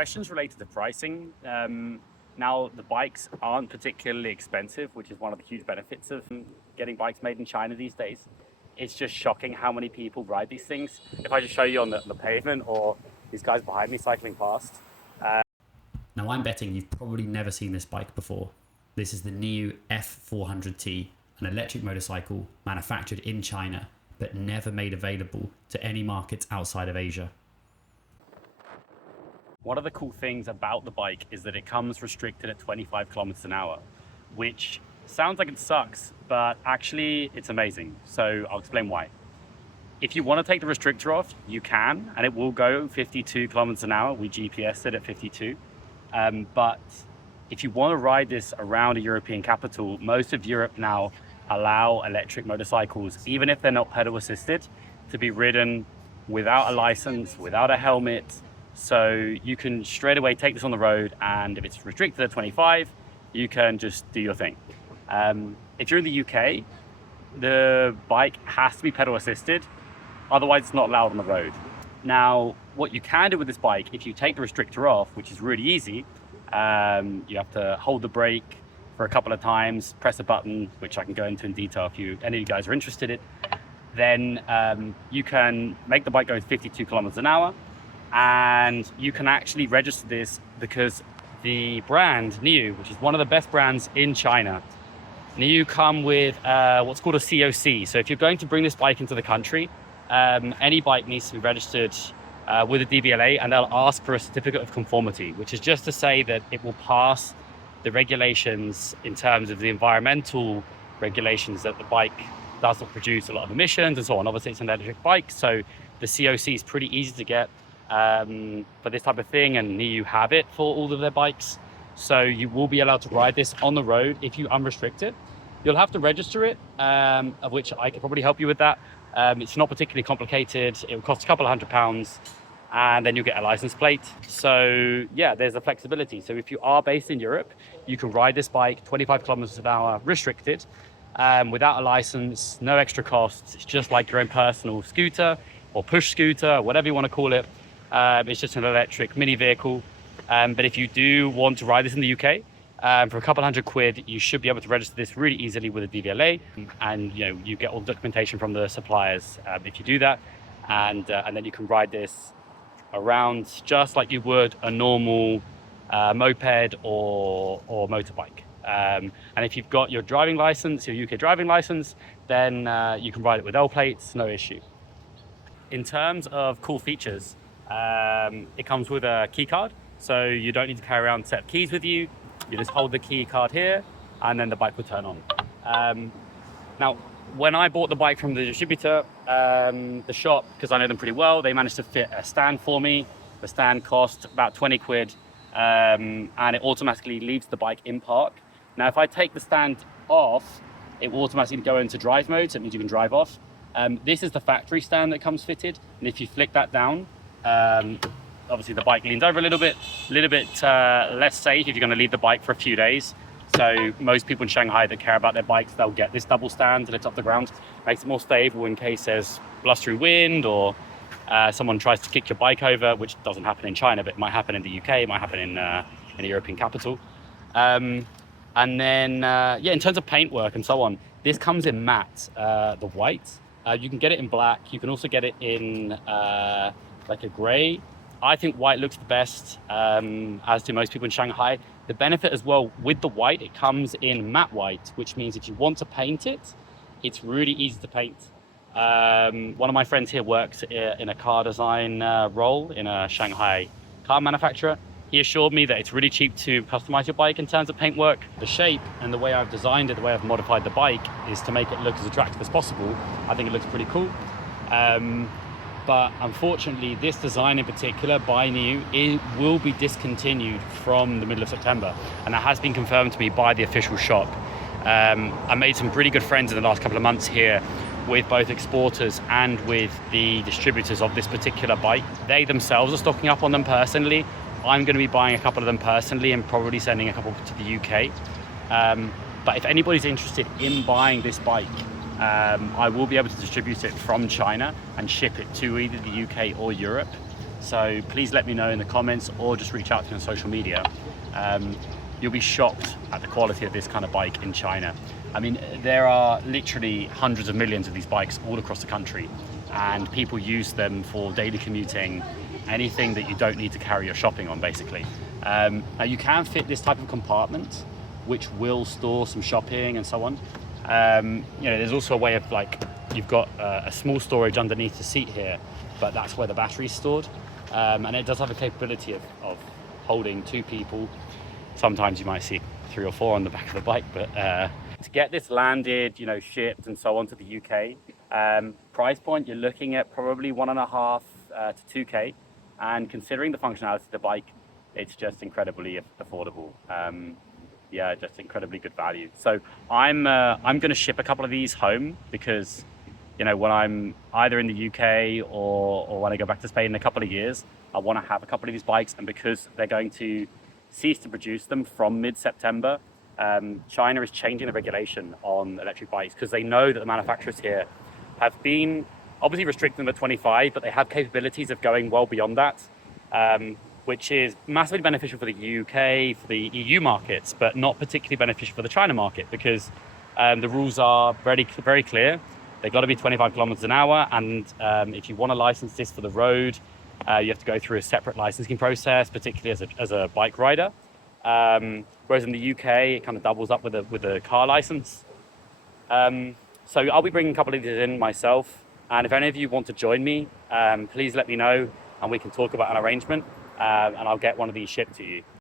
questions related to pricing. Now, the bikes aren't particularly expensive, which is one of the huge benefits of getting bikes made in China these days. It's just shocking how many people ride these things. If I just show you on the pavement, or these guys behind me cycling past. Now, I'm betting you've probably never seen this bike before. This is the Niu F400t, an electric motorcycle manufactured in China, but never made available to any markets outside of Asia. One of the cool things about the bike is that it comes restricted at 25 kilometers an hour, which sounds like it sucks, but actually it's amazing. So I'll explain why. If you want to take the restrictor off, you can, and it will go 52 kilometers an hour. We GPSed it at 52. But if you want to ride this around a European capital, most of Europe now allow electric motorcycles, even if they're not pedal assisted, to be ridden without a license, without a helmet. So you can straight away take this on the road, and if it's restricted at 25, you can just do your thing. If you're in the UK, the bike has to be pedal assisted, otherwise it's not allowed on the road. Now, what you can do with this bike, if you take the restrictor off, which is really easy, you have to hold the brake for a couple of times, press a button, which I can go into in detail if any of you guys are interested in. Then you can make the bike go 52 kilometers an hour, and you can actually register this because the brand Niu, which is one of the best brands in China, Niu come with what's called a COC. So if you're going to bring this bike into the country, any bike needs to be registered with a DVLA, and they'll ask for a certificate of conformity, which is just to say that it will pass the regulations in terms of the environmental regulations, that the bike does not produce a lot of emissions and so on. Obviously it's an electric bike, so the COC is pretty easy to get for this type of thing, and Niu have it for all of their bikes. So you will be allowed to ride this on the road if you unrestricted. You'll have to register it, of which I could probably help you with that. It's not particularly complicated. It will cost a couple of £100, and then you get a license plate. So yeah, there's a flexibility. So if you are based in Europe, you can ride this bike 25 kilometers an hour restricted, without a license, no extra costs. It's just like your own personal scooter or push scooter, whatever you want to call it. It's just an electric mini vehicle. But if you do want to ride this in the UK, for a couple £100, you should be able to register this really easily with a DVLA, and you get all the documentation from the suppliers if you do that, and then you can ride this around just like you would a normal moped or motorbike. And if you've got your driving license, your UK driving license, then you can ride it with L plates, no issue. In terms of cool features, it comes with a key card, so you don't need to carry around a set of keys with you. You just hold the key card here, and then the bike will turn on. Now, when I bought the bike from the distributor, the shop, because I know them pretty well, they managed to fit a stand for me. The stand cost about 20 quid, and it automatically leaves the bike in park. Now, if I take the stand off, it will automatically go into drive mode, so it means you can drive off. This is the factory stand that comes fitted, and if you flick that down, obviously the bike leans over a little bit less safe if you're going to leave the bike for a few days. So most people in Shanghai that care about their bikes, they'll get this double stand that it's off the ground. Makes it more stable in case there's blustery wind, or someone tries to kick your bike over, which doesn't happen in China, but it might happen in the UK, it might happen in a European capital. And then, in terms of paintwork and so on, this comes in matte, the white. You can get it in black. You can also get it in like a gray. I think white looks the best, as do most people in Shanghai. The benefit as well with the white, it comes in matte white, which means if you want to paint it, it's really easy to paint. One of my friends here works in a car design role in a Shanghai car manufacturer. He assured me that it's really cheap to customize your bike in terms of paintwork. The shape and the way I've designed it, the way I've modified the bike, is to make it look as attractive as possible. I think it looks pretty cool. But unfortunately, this design in particular by Niu, it will be discontinued from the middle of September. And that has been confirmed to me by the official shop. I made some pretty good friends in the last couple of months here with both exporters and with the distributors of this particular bike. They themselves are stocking up on them personally. I'm going to be buying a couple of them personally and probably sending a couple to the UK. But if anybody's interested in buying this bike, I will be able to distribute it from China and ship it to either the UK or Europe. So please let me know in the comments or just reach out to me on social media. You'll be shocked at the quality of this kind of bike in China. I mean, there are literally hundreds of millions of these bikes all across the country, and people use them for daily commuting, anything that you don't need to carry your shopping on, basically. Now you can fit this type of compartment, which will store some shopping and so on. There's also a way of, like, you've got a small storage underneath the seat here, but that's where the battery's stored. And it does have a capability of holding 2 people. Sometimes you might see 3 or 4 on the back of the bike, but to get this landed, shipped and so on to the UK, price point, you're looking at probably 1.5 to 2K. And considering the functionality of the bike, it's just incredibly affordable. Just incredibly good value. So I'm going to ship a couple of these home because, when I'm either in the UK or when I go back to Spain in a couple of years, I want to have a couple of these bikes. And because they're going to cease to produce them from mid-September, China is changing the regulation on electric bikes because they know that the manufacturers here have been obviously restricting them at 25, but they have capabilities of going well beyond that, which is massively beneficial for the UK, for the EU markets, but not particularly beneficial for the China market because the rules are very, very clear. They've got to be 25 kilometers an hour, and if you want to license this for the road, you have to go through a separate licensing process, particularly as a bike rider. Whereas in the UK, it kind of doubles up with a car license. So I'll be bringing a couple of these in myself. And if any of you want to join me, please let me know and we can talk about an arrangement, and I'll get one of these shipped to you.